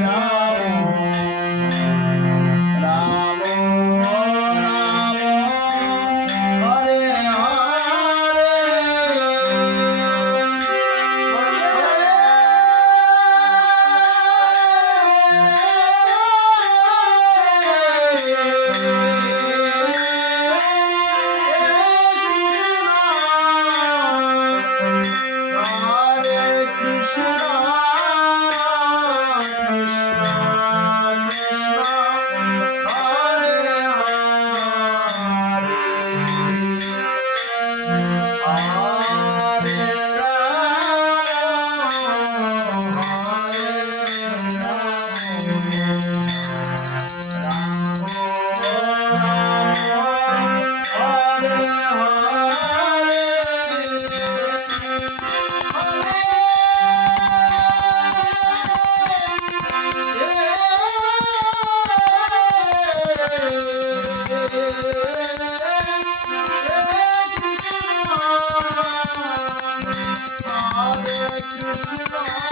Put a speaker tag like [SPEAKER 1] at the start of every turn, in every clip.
[SPEAKER 1] Ramu 你先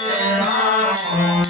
[SPEAKER 1] Yeah.